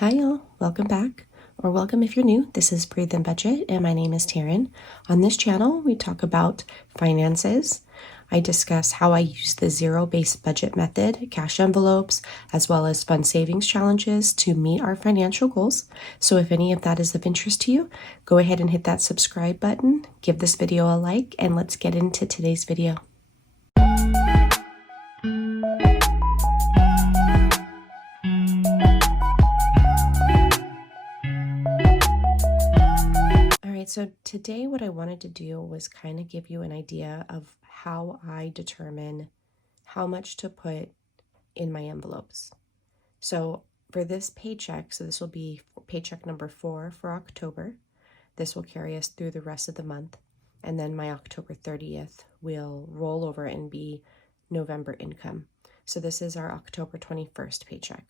Hi y'all, welcome back, or welcome if you're new. This is Breathe and Budget, and my name is Taryn. On this channel, we talk about finances. I discuss how I use the zero-based budget method, cash envelopes, as well as fund savings challenges to meet our financial goals. So if any of that is of interest to you, go ahead and hit that subscribe button, give this video a like, and let's get into today's video. So today what I wanted to do was kind of give you an idea of how I determine how much to put in my envelopes. So for this paycheck, so this will be paycheck number 4 for October. This will carry us through the rest of the month. And then my October 30th will roll over and be November income. So this is our October 21st paycheck.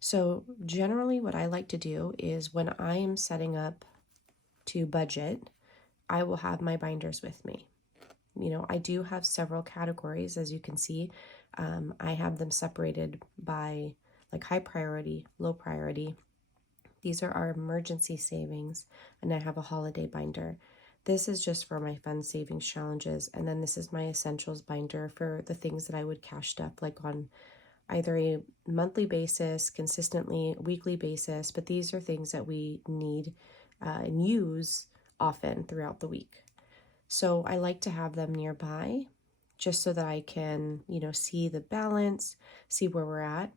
So generally what I like to do is when I am setting up to budget, I will have my binders with me. You know, I do have several categories, as you can see. I have them separated by like high priority, low priority. These are our emergency savings, and I have a holiday binder. This is just for my fund savings challenges, and then this is my essentials binder for the things that I would cash stuff like on either a monthly basis, consistently, weekly basis, but these are things that we need and use often throughout the week. So I like to have them nearby just so that I can, see the balance, see where we're at.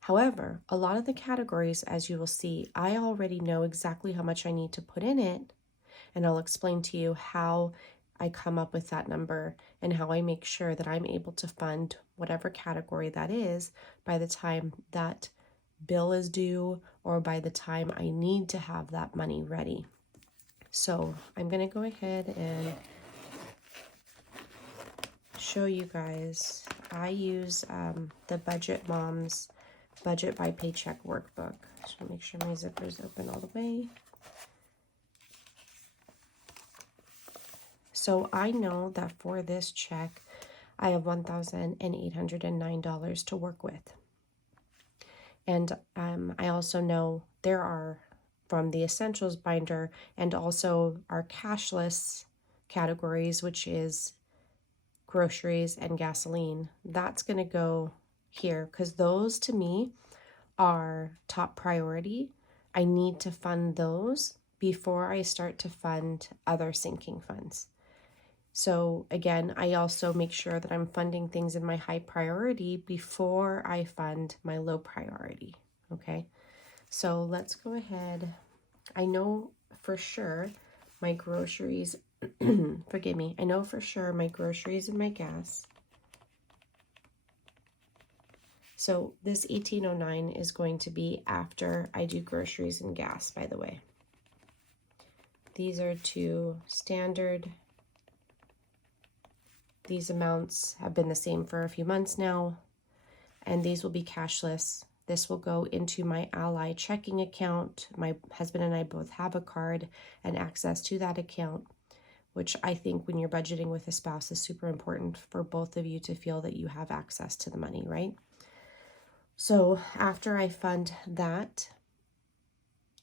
However, a lot of the categories, as you will see, I already know exactly how much I need to put in it, and I'll explain to you how I come up with that number and how I make sure that I'm able to fund whatever category that is by the time that bill is due or by the time I need to have that money ready. So I'm going to go ahead and show you guys. I use the Budget Moms Budget by Paycheck workbook. Just want to make sure my zipper is open all the way. So I know that for this check, I have $1,809 to work with. And I also know there are, from the essentials binder and also our cashless categories, which is groceries and gasoline, that's going to go here because those to me are top priority. I need to fund those before I start to fund other sinking funds. So again, I also make sure that I'm funding things in my high priority before I fund my low priority, okay? So let's go ahead. I know for sure my groceries, forgive me, I know for sure my groceries and my gas. So this $1,809 is going to be after I do groceries and gas, by the way. These are two standard. These amounts have been the same for a few months now, and these will be cashless. This will go into my Ally checking account. My husband and I both have a card and access to that account, which I think when you're budgeting with a spouse is super important for both of you to feel that you have access to the money, right? So after I fund that,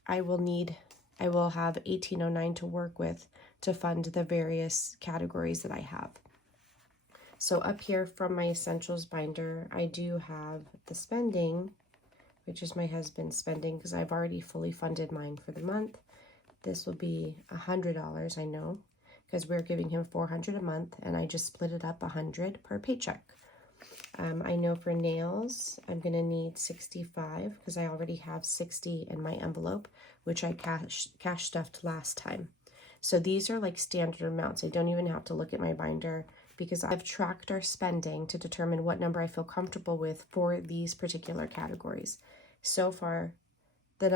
I will have $1,809 to work with to fund the various categories that I have. So up here from my essentials binder, I do have the spending, which is my husband's spending because I've already fully funded mine for the month. This will be $100, I know, because we're giving him $400 a month, and I just split it up $100 per paycheck. I know for nails, I'm going to need $65 because I already have $60 in my envelope, which I cash stuffed last time. So these are like standard amounts. I don't even have to look at my binder, because I've tracked our spending to determine what number I feel comfortable with for these particular categories. So far, the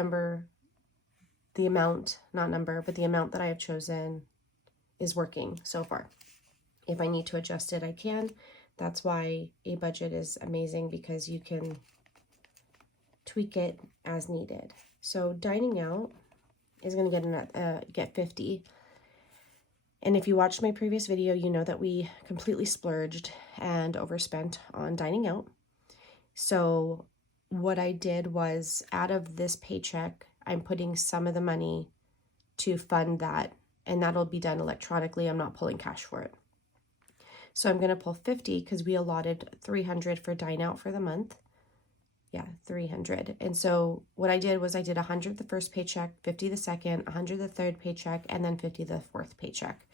amount that I have chosen is working so far. If I need to adjust it, I can. That's why a budget is amazing, because you can tweak it as needed. So dining out is going to get $50. And if you watched my previous video, you know that we completely splurged and overspent on dining out. So what I did was, out of this paycheck, I'm putting some of the money to fund that, and that'll be done electronically. I'm not pulling cash for it. So I'm going to pull 50 because we allotted 300 for dine out for the month. Yeah, 300. And so what I did was I did 100 the first paycheck, 50 the second, 100 the third paycheck, and then 50 the fourth paycheck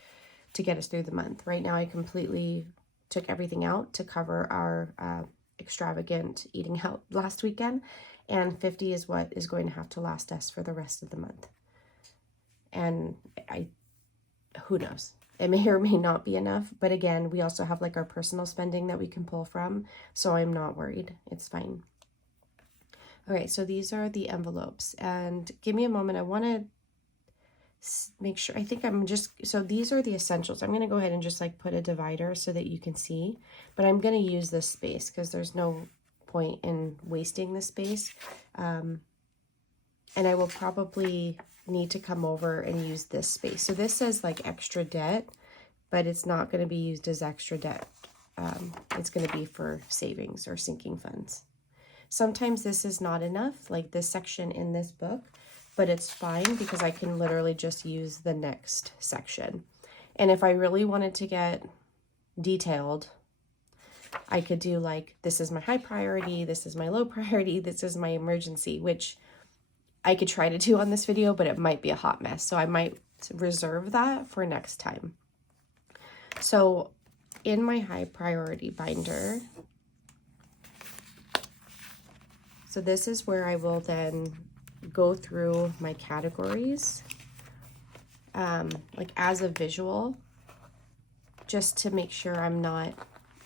to get us through the month. Right now I completely took everything out to cover our extravagant eating out last weekend, and 50 is what is going to have to last us for the rest of the month. And who knows? It may or may not be enough, but again, we also have like our personal spending that we can pull from, so I'm not worried. It's fine. All right, so these are the envelopes, and give me a moment. I want to make sure, I think so these are the essentials. I'm going to go ahead and just like put a divider so that you can see, but I'm going to use this space because there's no point in wasting this space. And I will probably need to come over and use this space. So this says like extra debt, but it's not going to be used as extra debt. It's going to be for savings or sinking funds. Sometimes this is not enough, like this section in this book, but it's fine because I can literally just use the next section. And if I really wanted to get detailed, I could do like, this is my high priority, this is my low priority, this is my emergency, which I could try to do on this video, but it might be a hot mess. So I might reserve that for next time. So in my high priority binder, so this is where I will then go through my categories, like as a visual, just to make sure I'm not,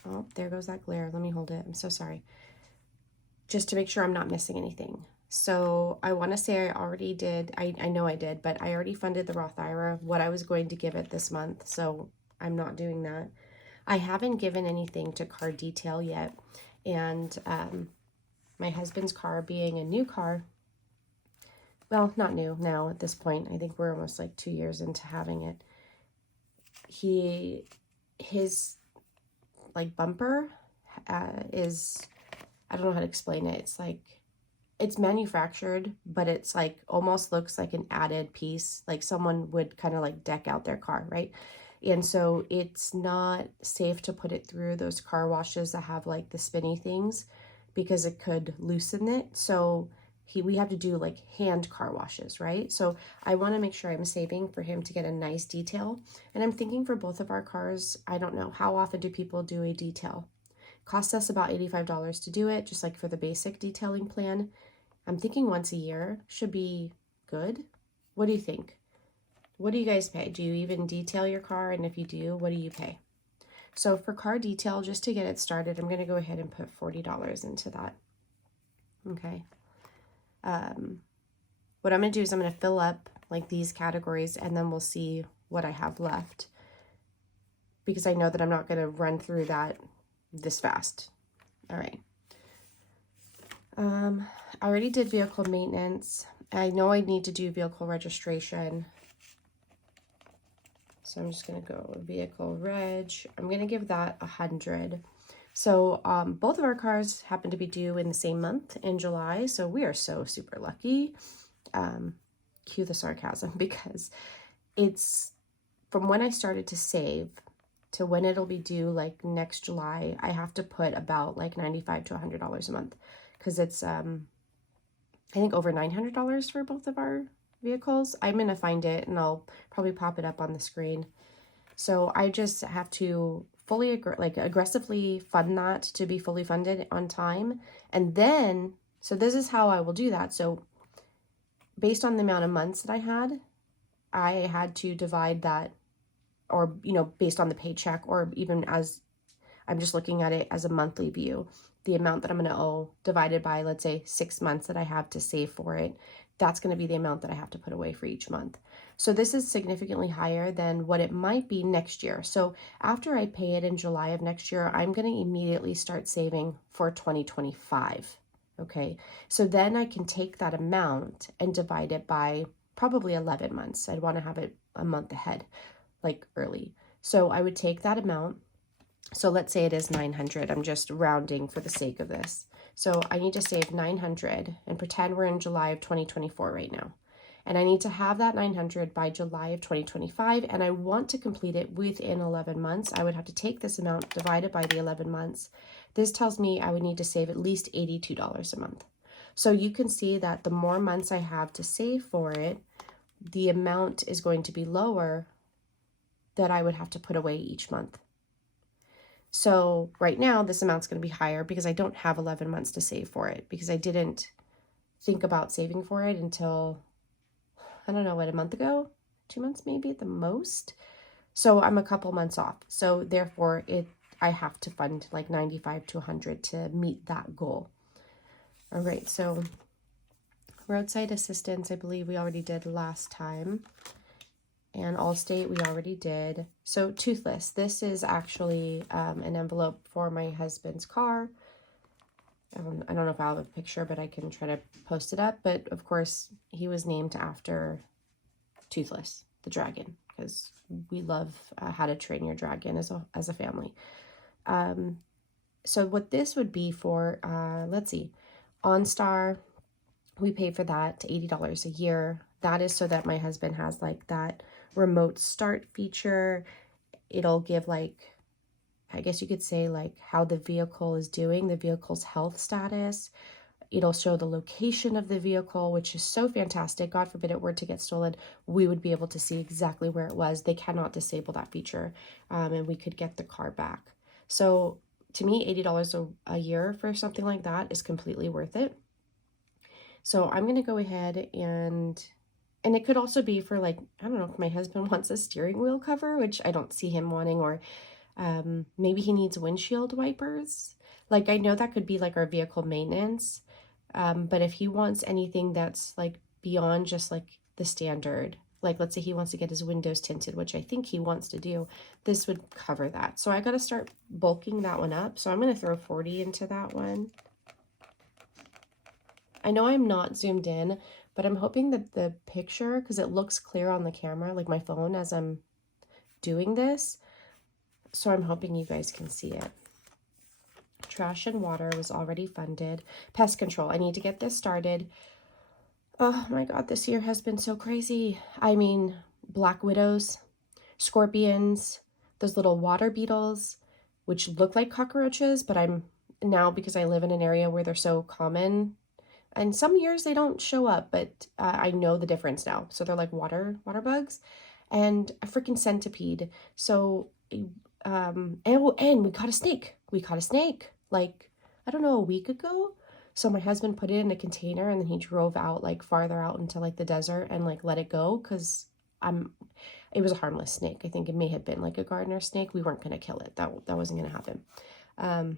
oh, there goes that glare. Let me hold it. I'm so sorry. Just to make sure I'm not missing anything. So I want to say I already did, I know I did, but I already funded the Roth IRA, what I was going to give it this month. So I'm not doing that. I haven't given anything to car detail yet. And my husband's car being a new car, well, not new now at this point. I think we're almost like 2 years into having it. His like bumper is, I don't know how to explain it. It's like, it's manufactured, but it's like almost looks like an added piece, like someone would kind of like deck out their car, right? And so it's not safe to put it through those car washes that have like the spinny things because it could loosen it. So we have to do like hand car washes, right? So I want to make sure I'm saving for him to get a nice detail. And I'm thinking for both of our cars, I don't know, how often do people do a detail? Costs us about $85 to do it, just like for the basic detailing plan. I'm thinking once a year should be good. What do you think? What do you guys pay? Do you even detail your car? And if you do, what do you pay? So for car detail, just to get it started, I'm going to go ahead and put $40 into that. Okay. What I'm going to do is I'm going to fill up like these categories, and then we'll see what I have left, because I know that I'm not going to run through that this fast. All right. I already did vehicle maintenance. I know I need to do vehicle registration. So I'm just going to go vehicle reg. I'm going to give that 100. So both of our cars happen to be due in the same month in July. So we are so super lucky. Cue the sarcasm, because it's from when I started to save to when it'll be due like next July, I have to put about like $95 to $100 a month, because it's I think over $900 for both of our vehicles. I'm going to find it and I'll probably pop it up on the screen. So I just have to fully aggressively fund that to be fully funded on time. And then, so this is how I will do that. So based on the amount of months that I had to divide that, or, you know, based on the paycheck, or even as I'm just looking at it as a monthly view, the amount that I'm going to owe divided by, let's say, 6 months that I have to save for it, that's going to be the amount that I have to put away for each month. So this is significantly higher than what it might be next year. So after I pay it in July of next year, I'm going to immediately start saving for 2025. Okay, so then I can take that amount and divide it by probably 11 months. I'd want to have it a month ahead, like early. So I would take that amount So let's say it is 900. I'm just rounding for the sake of this. So I need to save 900 and pretend we're in July of 2024 right now. And I need to have that 900 by July of 2025, and I want to complete it within 11 months. I would have to take this amount divided by the 11 months. This tells me I would need to save at least $82 a month. So you can see that the more months I have to save for it, the amount is going to be lower that I would have to put away each month. So right now, this amount's going to be higher because I don't have 11 months to save for it, because I didn't think about saving for it until, I don't know, what, a month ago? 2 months maybe at the most. So I'm a couple months off. So therefore, I have to fund like 95 to 100 to meet that goal. All right, so roadside assistance, I believe we already did last time. And Allstate, we already did. So toothless, this is actually an envelope for my husband's car. I don't know if I have a picture, but I can try to post it up. But of course, he was named after Toothless, the dragon, because we love How to Train Your Dragon as a family. So what this would be for, let's see, OnStar, we pay for that $80 a year. That is so that my husband has like that remote start feature. It'll give like, I guess you could say like how the vehicle is doing, the vehicle's health status. It'll show the location of the vehicle, which is so fantastic. God forbid it were to get stolen, we would be able to see exactly where it was. They cannot disable that feature, and we could get the car back. So to me, $80 a year for something like that is completely worth it. So I'm going to go ahead and it could also be for like, I don't know if my husband wants a steering wheel cover, which I don't see him wanting, or maybe he needs windshield wipers. Like, I know that could be like our vehicle maintenance. But if he wants anything that's like beyond just like the standard, like let's say he wants to get his windows tinted, which I think he wants to do, this would cover that. So I got to start bulking that one up. So I'm going to throw 40 into that one. I know I'm not zoomed in, but I'm hoping that the picture, because it looks clear on the camera, like my phone as I'm doing this. So I'm hoping you guys can see it. Trash and water was already funded. Pest control, I need to get this started. Oh my God, this year has been so crazy. I mean, black widows, scorpions, those little water beetles, which look like cockroaches, but I'm now, because I live in an area where they're so common, and some years they don't show up, but I know the difference now. So they're like water bugs, and a freaking centipede. So, and we caught a snake. We caught a snake, like, I don't know, a week ago. So my husband put it in a container, and then he drove out like farther out into like the desert and like let it go, because it was a harmless snake. I think it may have been like a gardener snake. We weren't going to kill it. That wasn't going to happen.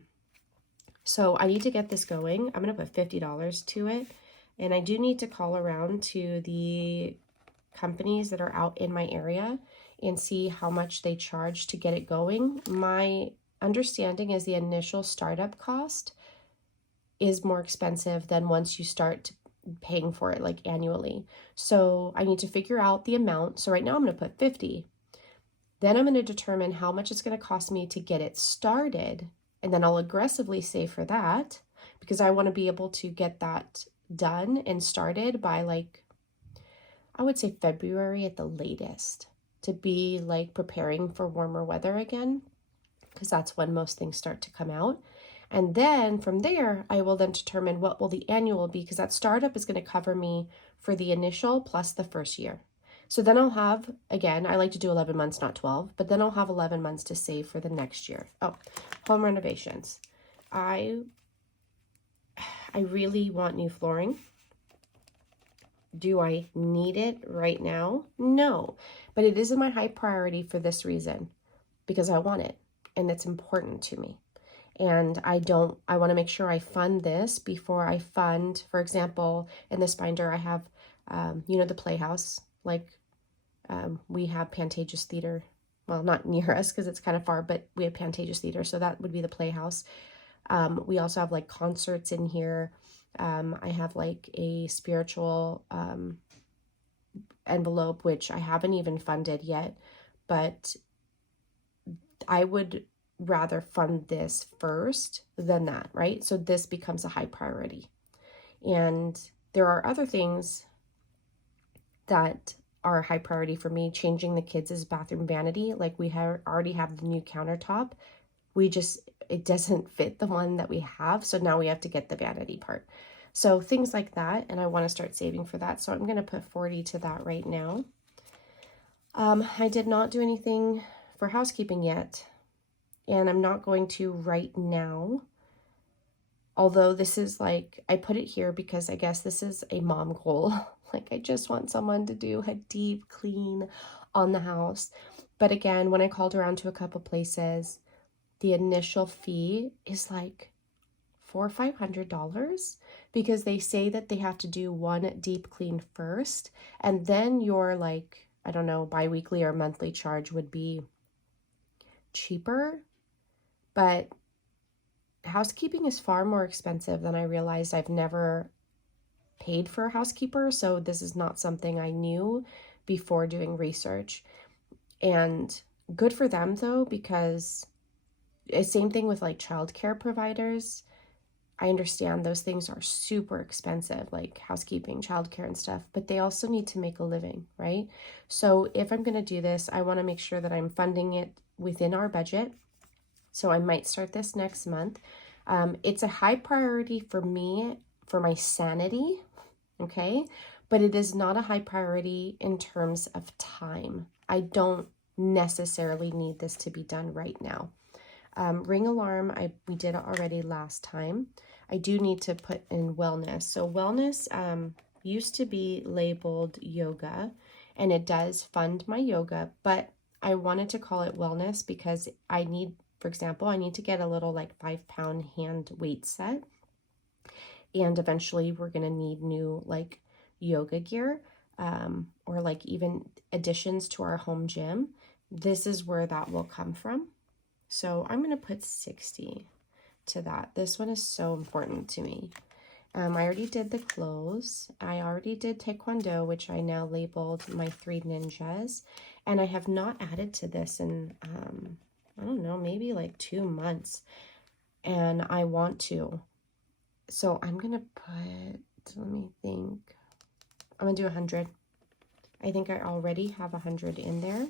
So I need to get this going. I'm going to put $50 to it. And I do need to call around to the companies that are out in my area and see how much they charge to get it going. My understanding is the initial startup cost is more expensive than once you start paying for it like annually. So I need to figure out the amount. So right now I'm going to put 50. Then I'm going to determine how much it's going to cost me to get it started. And then I'll aggressively save for that, because I want to be able to get that done and started by like, I would say February at the latest, to be like preparing for warmer weather again, because that's when most things start to come out. And then from there, I will then determine what will the annual be, because that startup is going to cover me for the initial plus the first year. So then I'll have, again, I like to do 11 months, not 12, but then I'll have 11 months to save for the next year. Oh, home renovations. I really want new flooring. Do I need it right now? No, but it is in my high priority for this reason, because I want it and it's important to me. And I want to make sure I fund this before I fund, for example, in this binder, I have, the Playhouse, like we have Pantages Theater, well, not near us because it's kind of far, but we have Pantages Theater. So that would be the Playhouse. We also have like concerts in here. I have like a spiritual envelope, which I haven't even funded yet, but I would rather fund this first than that, right? So this becomes a high priority. And there are other things that are a high priority for me. Changing the kids' bathroom vanity. Like we already have the new countertop. It doesn't fit the one that we have. So now we have to get the vanity part. So things like that. And I want to start saving for that. So I'm going to put 40 to that right now. I did not do anything for housekeeping yet. And I'm not going to right now. Although this is like, I put it here because I guess this is a mom goal. Like I just want someone to do a deep clean on the house. But again, when I called around to a couple places, the initial fee is like $400 or $500 because they say that they have to do one deep clean first. And then your like, I don't know, biweekly or monthly charge would be cheaper. But housekeeping is far more expensive than I realized. I've never paid for a housekeeper, so this is not something I knew before doing research. And good for them though, because same thing with like childcare providers. I understand those things are super expensive, like housekeeping, childcare and stuff, but they also need to make a living, right? So if I'm going to do this, I want to make sure that I'm funding it within our budget. So I might start this next month. It's a high priority for me, for my sanity, okay? But it is not a high priority in terms of time. I don't necessarily need this to be done right now. Ring alarm, we did it already last time. I do need to put in wellness. So wellness used to be labeled yoga, and it does fund my yoga, but I wanted to call it wellness because I need, for example, I need to get a little like 5-pound hand weight set. And eventually we're going to need new like yoga gear or like even additions to our home gym. This is where that will come from. So I'm going to put 60 to that. This one is so important to me. I already did the clothes. I already did Taekwondo, which I now labeled my 3 ninjas. And I have not added to this in, I don't know, maybe like 2 months. And I want to. So I'm going to put, let me think. I'm going to do 100. I think I already have 100 in there.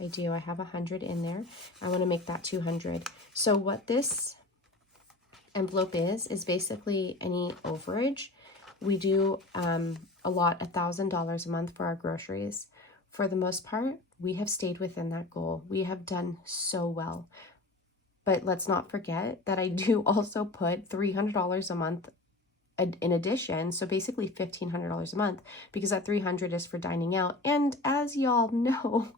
I do. I have 100 in there. I want to make that 200. So what this envelope is basically any overage. We do a lot, $1,000 a month for our groceries. For the most part, we have stayed within that goal. We have done so well. But let's not forget that I do also put $300 a month in addition. So basically $1,500 a month because that $300 is for dining out. And as y'all know,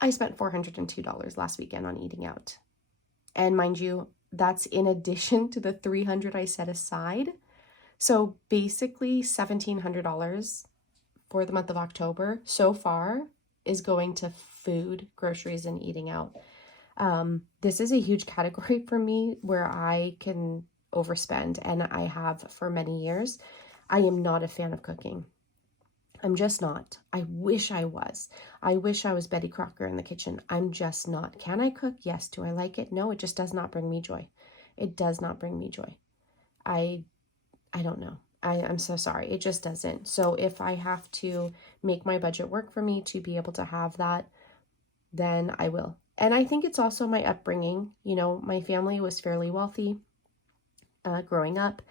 I spent $402 last weekend on eating out. And mind you, that's in addition to the $300 I set aside. So basically $1,700 for the month of October so far is going to food, groceries, and eating out. This is a huge category for me where I can overspend, and I have for many years. I am not a fan of cooking. I'm just not. I wish I was. I wish I was Betty Crocker in the kitchen. I'm just not. Can I cook? Yes. Do I like it? No, it just does not bring me joy. It does not bring me joy. I don't know. I'm so sorry. It just doesn't. So if I have to make my budget work for me to be able to have that, then I will. And I think it's also my upbringing. You know, my family was fairly wealthy growing up,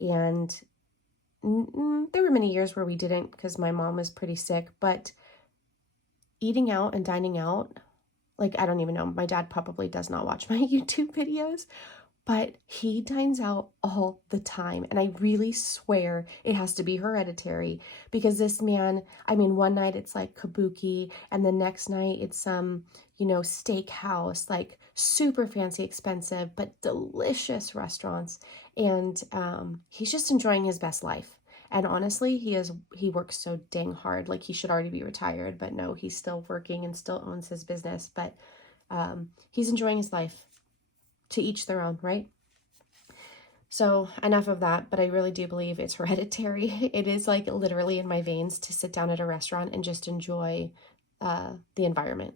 and there were many years where we didn't because my mom was pretty sick, but eating out and dining out, like, I don't even know. My dad probably does not watch my YouTube videos, but he dines out all the time. And I really swear it has to be hereditary because this man, I mean, one night it's like kabuki and the next night it's some, steakhouse, like super fancy, expensive, but delicious restaurants. And he's just enjoying his best life. And honestly, he works so dang hard. Like he should already be retired, but no, he's still working and still owns his business. But he's enjoying his life. To each their own, right? So enough of that, but I really do believe it's hereditary. It is like literally in my veins to sit down at a restaurant and just enjoy the environment.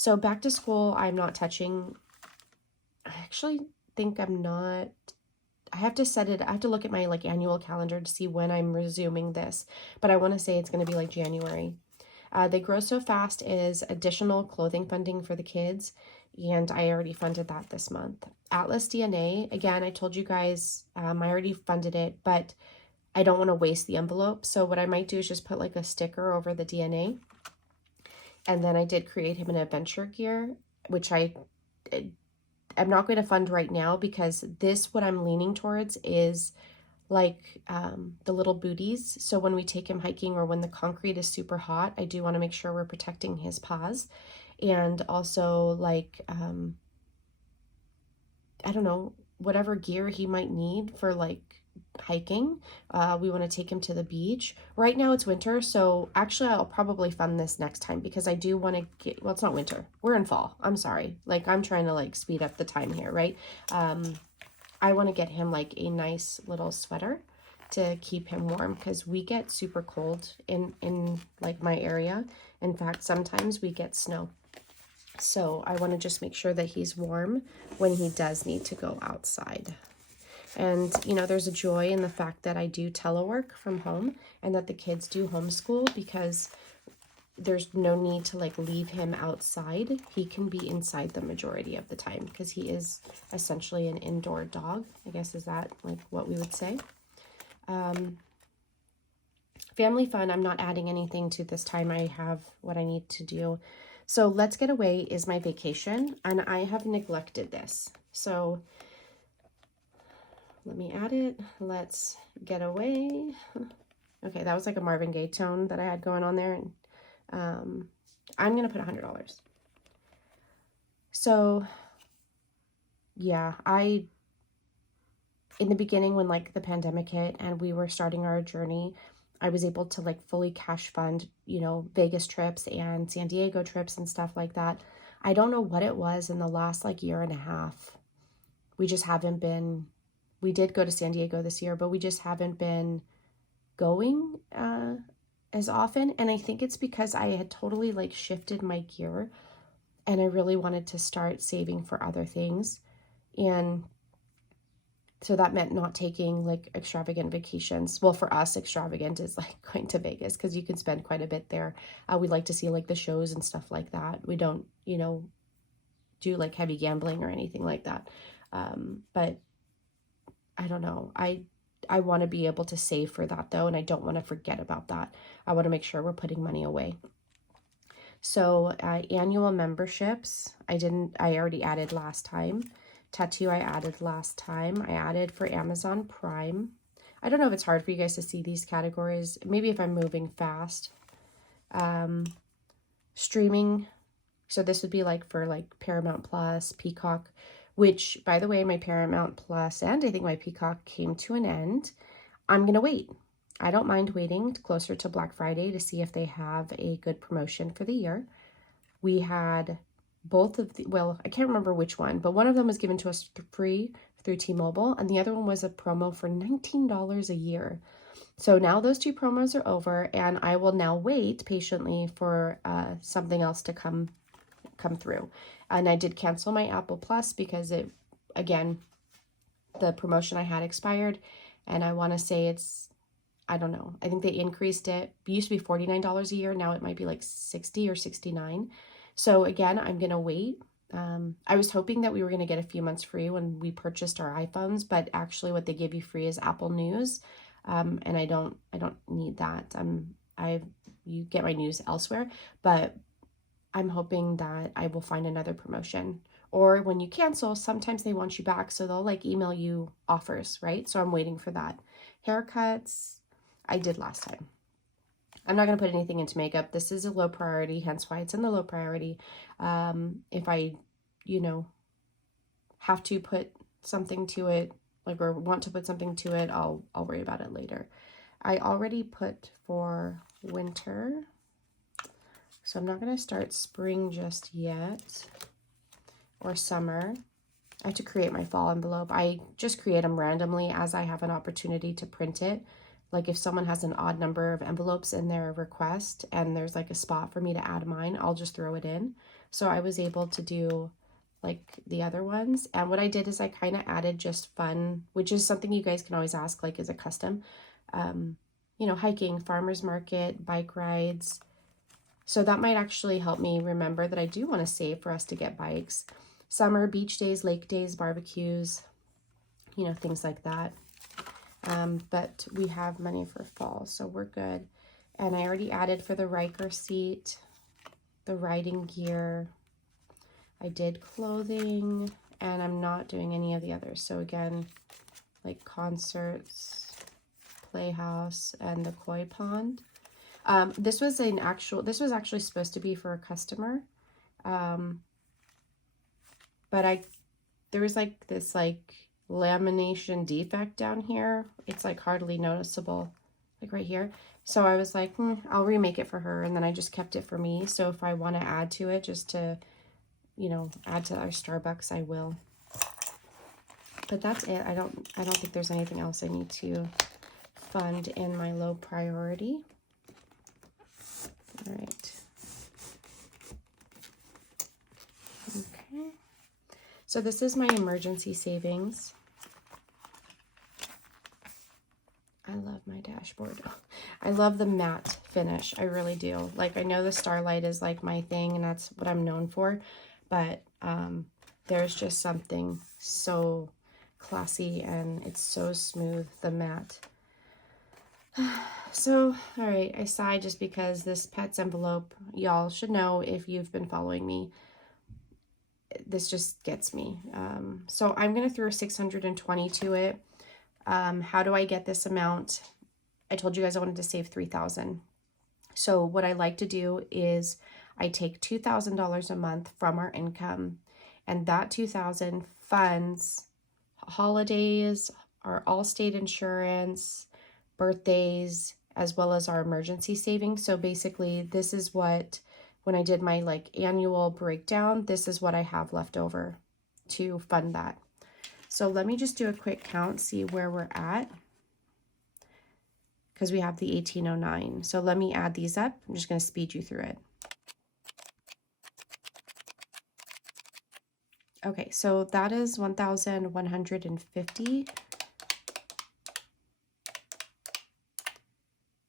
So back to school, I'm not touching. I actually think I'm not. I have to set it. I have to look at my like annual calendar to see when I'm resuming this. But I want to say it's going to be like January. They Grow So Fast is additional clothing funding for the kids, and I already funded that this month. Atlas DNA, again, I told you guys I already funded it, but I don't want to waste the envelope. So what I might do is just put like a sticker over the DNA. And then I did create him an adventure gear, which I'm not going to fund right now because what I'm leaning towards is like the little booties. So when we take him hiking or when the concrete is super hot, I do want to make sure we're protecting his paws. And also like, I don't know, whatever gear he might need for like hiking. We want to take him to the beach. Right now it's winter, so actually I'll probably fund this next time because I do want to get, well, it's not winter. We're in fall. I'm sorry. Like I'm trying to like speed up the time here, right? I want to get him like a nice little sweater to keep him warm because we get super cold in like my area. In fact, sometimes we get snow. So I want to just make sure that he's warm when he does need to go outside. And, you know, there's a joy in the fact that I do telework from home and that the kids do homeschool because there's no need to like leave him outside. He can be inside the majority of the time because he is essentially an indoor dog. I guess is that like what we would say. Family fun, I'm not adding anything to this time. I have what I need to do. So Let's Get Away is my vacation and I have neglected this. So let me add it. Let's Get Away. Okay, that was like a Marvin Gaye tone that I had going on there. And I'm going to put $100. So yeah, in the beginning when like the pandemic hit and we were starting our journey, I was able to like fully cash fund, you know, Vegas trips and San Diego trips and stuff like that. I don't know what it was in the last like year and a half. We just haven't been, we did go to San Diego this year, but we just haven't been going as often. And I think it's because I had totally like shifted my gear and I really wanted to start saving for other things. And so that meant not taking like extravagant vacations. Well, for us, extravagant is like going to Vegas because you can spend quite a bit there. We like to see like the shows and stuff like that. We don't, you know, do like heavy gambling or anything like that. But I don't know. I want to be able to save for that though. And I don't want to forget about that. I want to make sure we're putting money away. So annual memberships, I already added last time. Tattoo I added last time. I added for Amazon Prime. I don't know if it's hard for you guys to see these categories. Maybe if I'm moving fast. Streaming. So this would be like for like Paramount Plus, Peacock, which by the way, my Paramount Plus and I think my Peacock came to an end. I'm going to wait. I don't mind waiting closer to Black Friday to see if they have a good promotion for the year. We had both of the, well, I can't remember which one, but one of them was given to us free through T-Mobile and the other one was a promo for $19 a year. So now those two promos are over and I will now wait patiently for something else to come through. And I did cancel my Apple Plus because it, again, the promotion I had expired and I want to say it's, I don't know, I think they increased it. It used to be $49 a year. Now it might be like $60 or $69. So again, I'm going to wait. I was hoping that we were going to get a few months free when we purchased our iPhones, but actually what they give you free is Apple News. And I don't need that. You get my news elsewhere, but I'm hoping that I will find another promotion. Or when you cancel, sometimes they want you back. So they'll like email you offers, right? So I'm waiting for that. Haircuts, I did last time. I'm not going to put anything into makeup. This is a low priority, hence why it's in the low priority. If I, you know, have to put something to it, like, or want to put something to it, I'll worry about it later. I already put for winter, so I'm not going to start spring just yet, or summer. I have to create my fall envelope. I just create them randomly as I have an opportunity to print it. Like if someone has an odd number of envelopes in their request and there's like a spot for me to add mine, I'll just throw it in. So I was able to do like the other ones. And what I did is I kind of added just fun, which is something you guys can always ask, like, as a custom, you know, hiking, farmer's market, bike rides. So that might actually help me remember that I do want to save for us to get bikes. Summer, beach days, lake days, barbecues, you know, things like that. But we have money for fall, so we're good. And I already added for the Riker seat, the riding gear. I did clothing, and I'm not doing any of the others. So again, like concerts, playhouse, and the koi pond. This was actually supposed to be for a customer. But there was like this like lamination defect down here. It's like hardly noticeable, like right here. So I was like, I'll remake it for her, and then I just kept it for me. So if I want to add to it, just to, you know, add to our Starbucks, I will. But that's it. I don't think there's anything else I need to fund in my low priority. All right. Okay. So this is my emergency savings. I love my dashboard. I love the matte finish. I really do. Like, I know the Starlight is like my thing, and that's what I'm known for. But there's just something so classy, and it's so smooth, the matte. So, all right, I sigh just because this Pets envelope, y'all should know if you've been following me, this just gets me. So I'm going to throw 620 to it. How do I get this amount? I told you guys I wanted to save $3,000. So what I like to do is I take $2,000 a month from our income, and that $2,000 funds holidays, our Allstate insurance, birthdays, as well as our emergency savings. So basically, this is what, when I did my like annual breakdown, this is what I have left over to fund that. So let me just do a quick count, see where we're at, because we have the 1809. So let me add these up. I'm just going to speed you through it. Okay, so that is 1,150.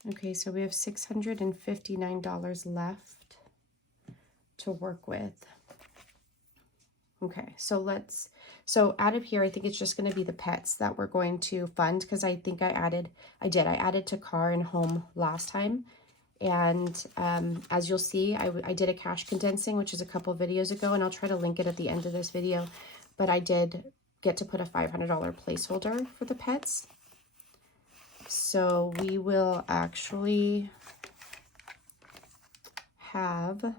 Okay, so we have $659 left to work with. Okay, so out of here, I think it's just going to be the pets that we're going to fund, because I think I added to car and home last time. And as you'll see, I did a cash condensing, which is a couple videos ago, and I'll try to link it at the end of this video. But I did get to put a $500 placeholder for the pets. So we will actually have,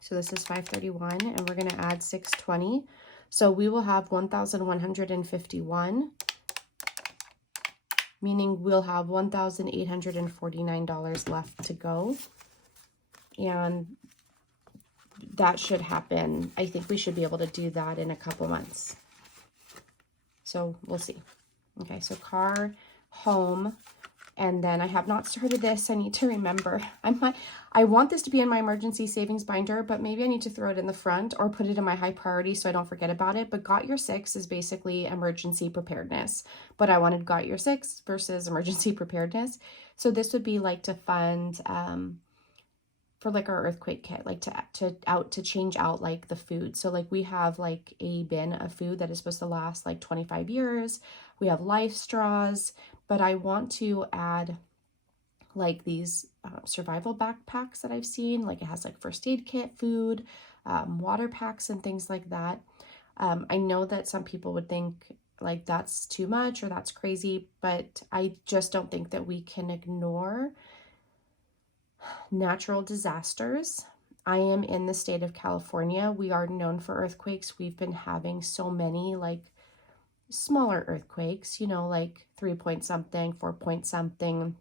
so this is 531, and we're going to add 620. So we will have 1,151, meaning we'll have $1,849 left to go. And that should happen. I think we should be able to do that in a couple months. So we'll see. Okay, so car, home, and then I have not started this. I need to remember. I want this to be in my emergency savings binder, but maybe I need to throw it in the front or put it in my high priority so I don't forget about it. But Got Your Six is basically emergency preparedness, but I wanted Got Your Six versus emergency preparedness. So this would be like to fund for like our earthquake kit, like to change out like the food. So like we have like a bin of food that is supposed to last like 25 years. We have life straws, but I want to add like these survival backpacks that I've seen. Like it has like first aid kit, food, water packs, and things like that. I know that some people would think like that's too much or that's crazy, but I just don't think that we can ignore natural disasters. I am in the state of California. We are known for earthquakes. We've been having so many like smaller earthquakes, you know, like 3 point something, 4 point something.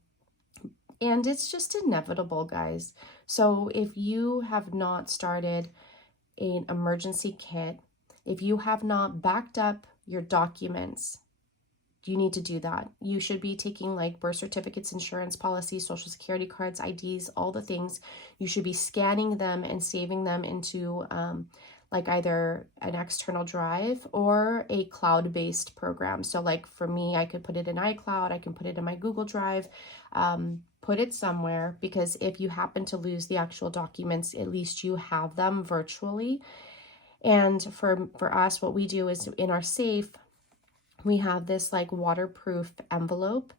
And it's just inevitable, guys. So if you have not started an emergency kit, if you have not backed up your documents, you need to do that. You should be taking like birth certificates, insurance policies, social security cards, IDs, all the things. You should be scanning them and saving them into like either an external drive or a cloud-based program. So like for me, I could put it in iCloud, I can put it in my Google Drive, put it somewhere, because if you happen to lose the actual documents, at least you have them virtually. And for us, what we do is in our safe, we have this like waterproof envelope.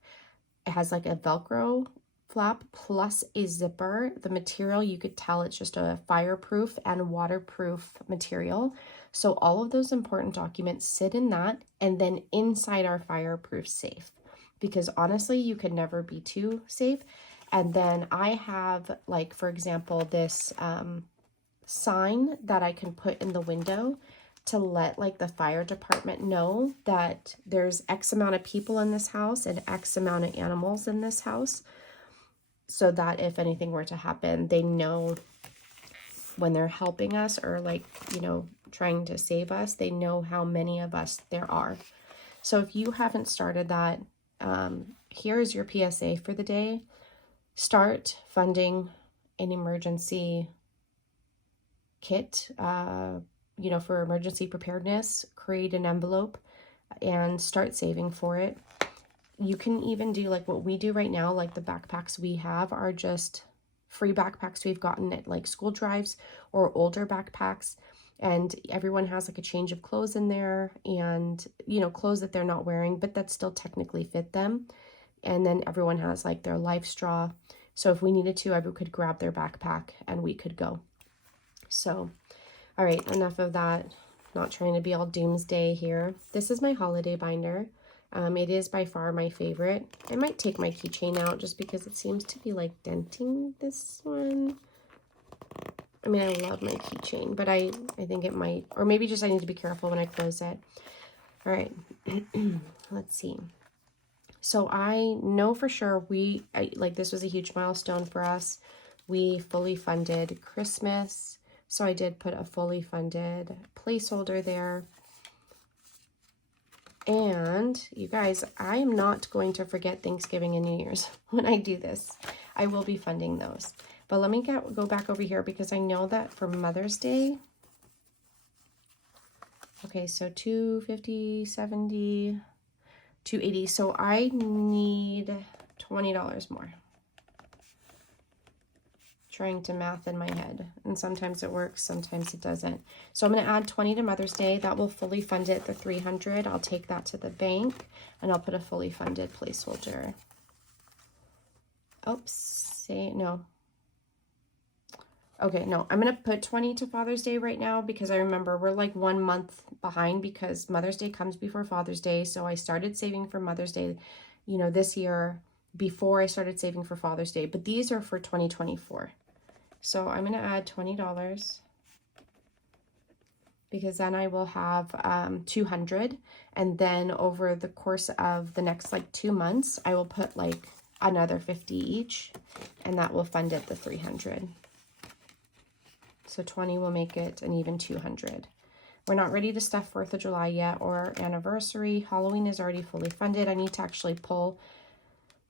It has like a Velcro flap plus a zipper. The material, you could tell it's just a fireproof and waterproof material. So all of those important documents sit in that, and then inside our fireproof safe, because honestly, you can never be too safe. And then I have, like, for example, this sign that I can put in the window to let like the fire department know that there's X amount of people in this house and X amount of animals in this house, so that if anything were to happen, they know when they're helping us or like, you know, trying to save us, they know how many of us there are. So if you haven't started that, here's your PSA for the day. Start funding an emergency kit, you know, for emergency preparedness. Create an envelope and start saving for it. You can even do like what we do right now, like the backpacks we have are just free backpacks we've gotten at like school drives or older backpacks. And everyone has like a change of clothes in there, and, you know, clothes that they're not wearing, but that still technically fit them. And then everyone has like their life straw. So if we needed to, everyone could grab their backpack and we could go. So, all right, enough of that. Not trying to be all doomsday here. This is my holiday binder. It is by far my favorite. I might take my keychain out just because it seems to be like denting this one. I mean, I love my keychain, but I think it might, or maybe just I need to be careful when I close it. All right, let's see. So I know for sure like this was a huge milestone for us. We fully funded Christmas. So I did put a fully funded placeholder there. And you guys, I am not going to forget Thanksgiving and New Year's when I do this. I will be funding those. But let me go back over here because I know that for Mother's Day. Okay, so 250, 70, 280. So I need $20 more. Trying to math in my head, and sometimes it works, sometimes it doesn't. So I'm going to add 20 to Mother's Day. That will fully fund it, the 300. I'll take that to the bank, and I'll put a fully funded placeholder. Oops, no. Okay, no, I'm going to put 20 to Father's Day right now because I remember we're like 1 month behind because Mother's Day comes before Father's Day. So I started saving for Mother's Day, you know, this year before I started saving for Father's Day, but these are for 2024. So I'm going to add $20 because then I will have 200. And then over the course of the next like 2 months, I will put like another 50 each, and that will fund it the 300. So 20 will make it an even 200. We're not ready to stuff 4th of July yet or anniversary. Halloween is already fully funded. I need to actually pull,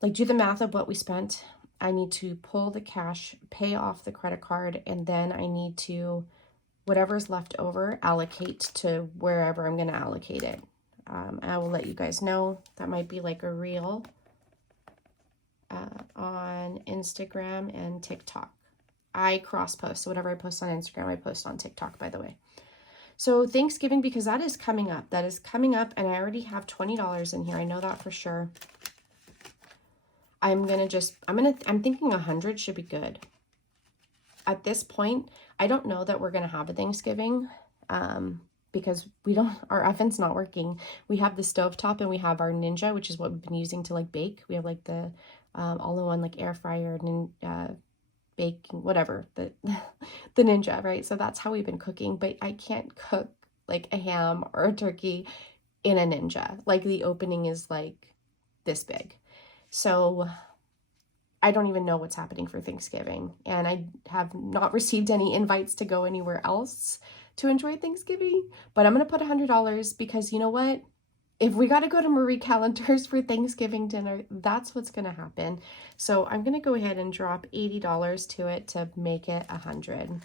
like, do the math of what we spent. I need to pull the cash, pay off the credit card, and then I need to, whatever's left over, allocate to wherever I'm going to allocate it. I will let you guys know. That might be like a reel on Instagram and TikTok. I cross-post, so whatever I post on Instagram, I post on TikTok, by the way. So Thanksgiving, because that is coming up. That is coming up, and I already have $20 in here. I know that for sure. I'm thinking 100 should be good. At this point, I don't know that we're going to have a Thanksgiving because our oven's not working. We have the stovetop and we have our Ninja, which is what we've been using to like bake. We have like the all-in-one like air fryer and baking, whatever, the Ninja, right? So that's how we've been cooking, but I can't cook like a ham or a turkey in a Ninja. Like the opening is like this big. So I don't even know what's happening for Thanksgiving, and I have not received any invites to go anywhere else to enjoy Thanksgiving, but I'm going to put $100 because you know what? if we got to go to Marie Callender's for Thanksgiving dinner, that's what's going to happen. So I'm going to go ahead and drop $80 to it to make it $100.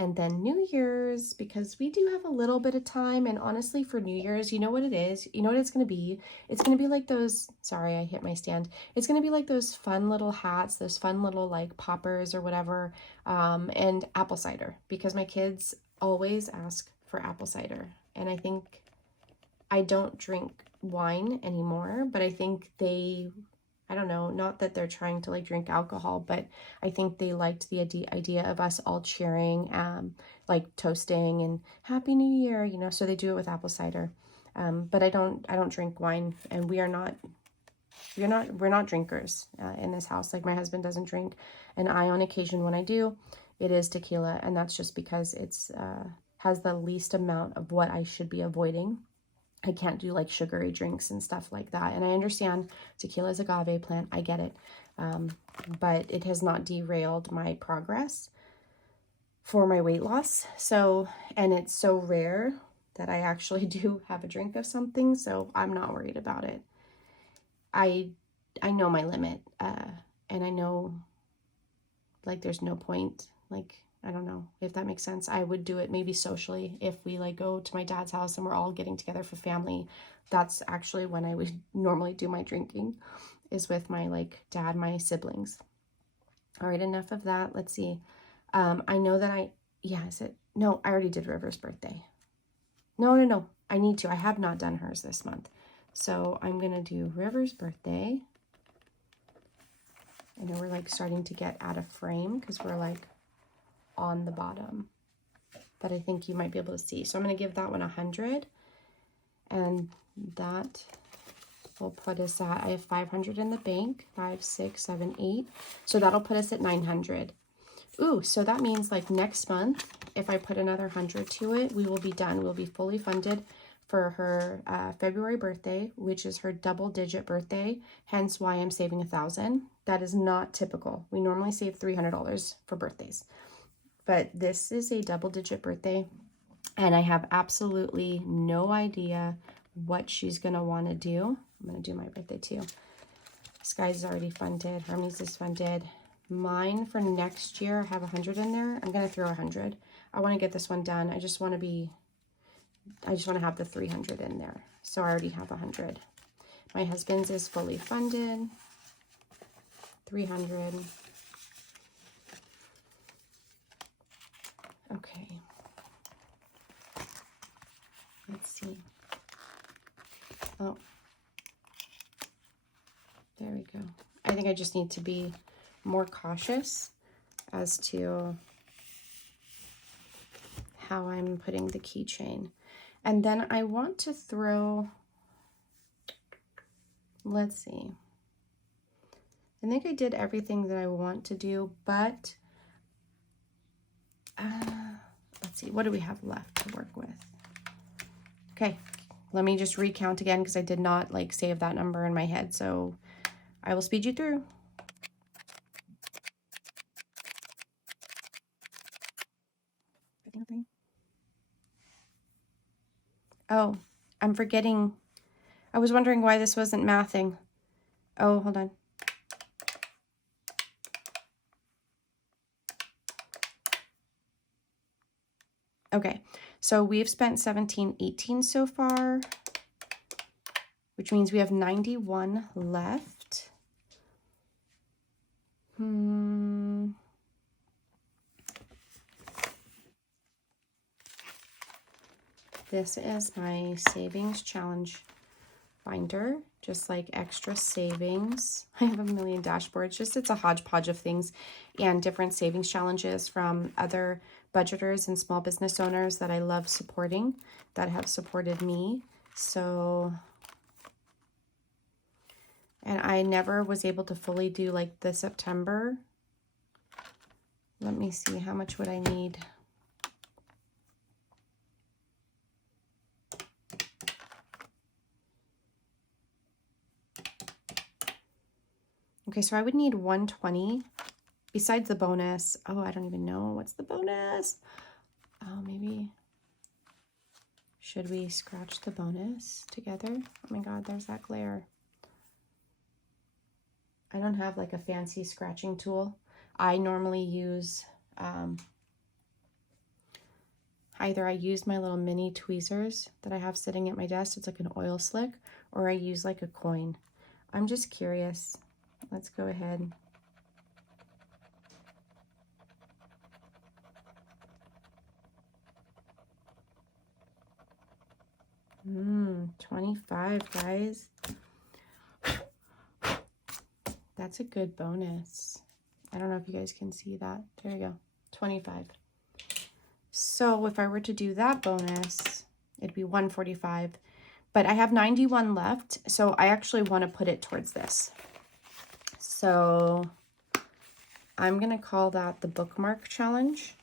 And then New Year's, because we do have a little bit of time, and honestly for New Year's, you know what it is? You know what it's going to be? It's going to be like those, sorry, I hit my stand. It's going to be like those fun little hats, those fun little like poppers or whatever, and apple cider, because my kids always ask for apple cider. And I think I don't drink wine anymore, but I think they, I don't know, not that they're trying to like drink alcohol, but I think they liked the idea of us all cheering, like toasting and Happy New Year, you know, so they do it with apple cider. But I don't drink wine, and we're not drinkers in this house. Like my husband doesn't drink, and I, on occasion when I do, it is tequila, and that's just because it's has the least amount of what I should be avoiding. I can't do like sugary drinks and stuff like that. And I understand tequila is agave plant. I get it. But it has not derailed my progress for my weight loss. So, and it's so rare that I actually do have a drink of something. So I'm not worried about it. I know my limit. And I know like there's no point, like, I don't know if that makes sense. I would do it maybe socially if we like go to my dad's house and we're all getting together for family. That's actually when I would normally do my drinking, is with my like dad, my siblings. All right, enough of that. Let's see. I know that I already did River's birthday. No. I need to. I have not done hers this month. So I'm going to do River's birthday. I know we're like starting to get out of frame because we're like on the bottom, but I think you might be able to see. So I'm going to give that one 100, and that will put us at, I have 500 in the bank, 5, 6, 7, 8. So that'll put us at 900. Ooh, so that means like next month, if I put another 100 to it, we will be done. We'll be fully funded for her February birthday, which is her double-digit birthday, hence why I'm saving 1,000. That is not typical. We normally save $300 for birthdays. But this is a double-digit birthday, and I have absolutely no idea what she's going to want to do. I'm going to do my birthday too. Sky's is already funded. Harmony's is funded. Mine for next year, I have 100 in there. I'm going to throw 100. I want to get this one done. I just want to have the 300 in there. So I already have 100. My husband's is fully funded. 300. Okay. Let's see. Oh. There we go. I think I just need to be more cautious as to how I'm putting the keychain. And then I want to throw, let's see. I think I did everything that I want to do, but let's see, what do we have left to work with? Okay, let me just recount again because I did not like save that number in my head, so I will speed you through. Oh, I'm forgetting. I was wondering why this wasn't mathing. Oh, hold on. Okay, so we've spent 17.18 so far, which means we have 91 left. This is my savings challenge binder, just like extra savings. I have a million dashboards, just it's a hodgepodge of things and different savings challenges from other budgeters and small business owners that I love supporting, that have supported me. So, and I never was able to fully do like the September. Let me see, how much would I need? Okay, so I would need 120 besides the bonus. Oh, I don't even know. What's the bonus? Oh, maybe Should we scratch the bonus together? Oh my God, there's that glare. I don't have like a fancy scratching tool. I normally use, either I use my little mini tweezers that I have sitting at my desk. It's like an oil slick, or I use like a coin. I'm just curious. Let's go ahead. Mm, 25, guys. That's a good bonus. I don't know if you guys can see that. There you go, 25. So if I were to do that bonus, it'd be 145. But I have 91 left, so I actually want to put it towards this. So I'm going to call that the bookmark challenge.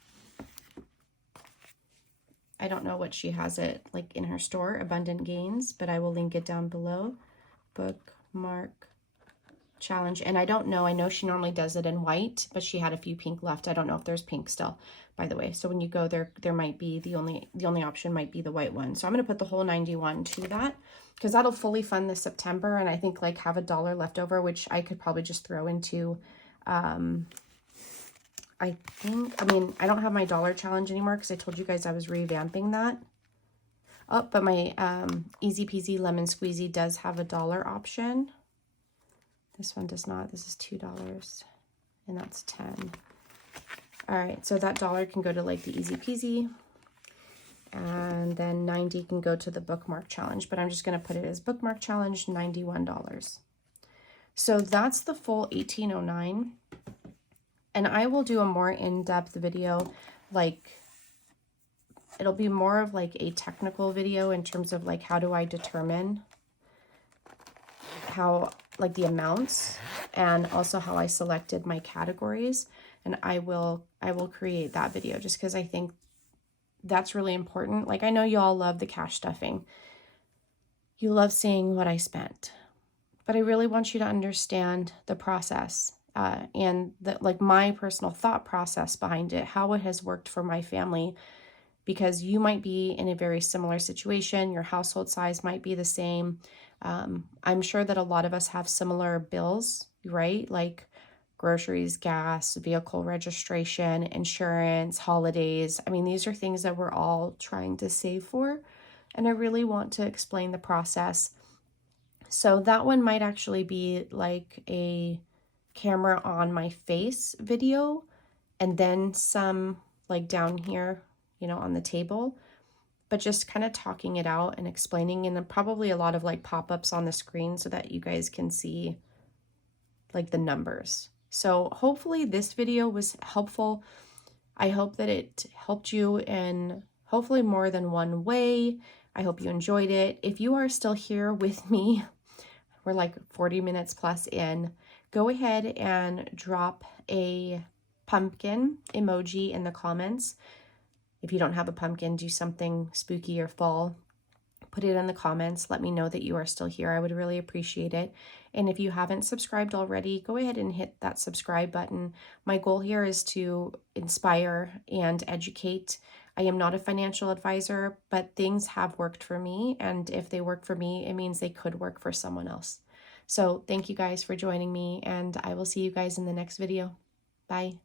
I don't know what she has it like in her store, Abundant Gains, but I will link it down below. Bookmark challenge. And I don't know, I know she normally does it in white, but she had a few pink left. I don't know if there's pink still, by the way. So when you go there, there might be the only option might be the white one. So I'm going to put the whole 91 to that, because that'll fully fund this September. And I think like have $1 left over, which I could probably just throw into, I don't have my dollar challenge anymore because I told you guys I was revamping that. Oh, but my Easy Peasy Lemon Squeezy does have $1 option. This one does not. This is $2 and that's 10. All right, so that $1 can go to like the Easy Peasy, and then 90 can go to the bookmark challenge, but I'm just going to put it as bookmark challenge, $91. So that's the full 1809. And I will do a more in-depth video, like it'll be more of like a technical video in terms of like how do I determine how like the amounts, and also how I selected my categories. And I will create that video just because I think that's really important. Like I know you all love the cash stuffing. You love seeing what I spent, but I really want you to understand the process. And like my personal thought process behind it, how it has worked for my family, because you might be in a very similar situation. Your household size might be the same. I'm sure that a lot of us have similar bills, right? Like groceries, gas, vehicle registration, insurance, holidays. I mean, these are things that we're all trying to save for. And I really want to explain the process. So that one might actually be like a camera on my face video, and then some like down here, you know, on the table, but just kind of talking it out and explaining, and probably a lot of like pop-ups on the screen so that you guys can see like the numbers. So hopefully this video was helpful. I hope that it helped you in hopefully more than one way. I hope you enjoyed it. If you are still here with me, we're like 40 minutes plus in, go ahead and drop a pumpkin emoji in the comments. If you don't have a pumpkin, do something spooky or fall. Put it in the comments. Let me know that you are still here. I would really appreciate it. And if you haven't subscribed already, go ahead and hit that subscribe button. My goal here is to inspire and educate. I am not a financial advisor, but things have worked for me. And if they work for me, it means they could work for someone else. So thank you guys for joining me, and I will see you guys in the next video. Bye.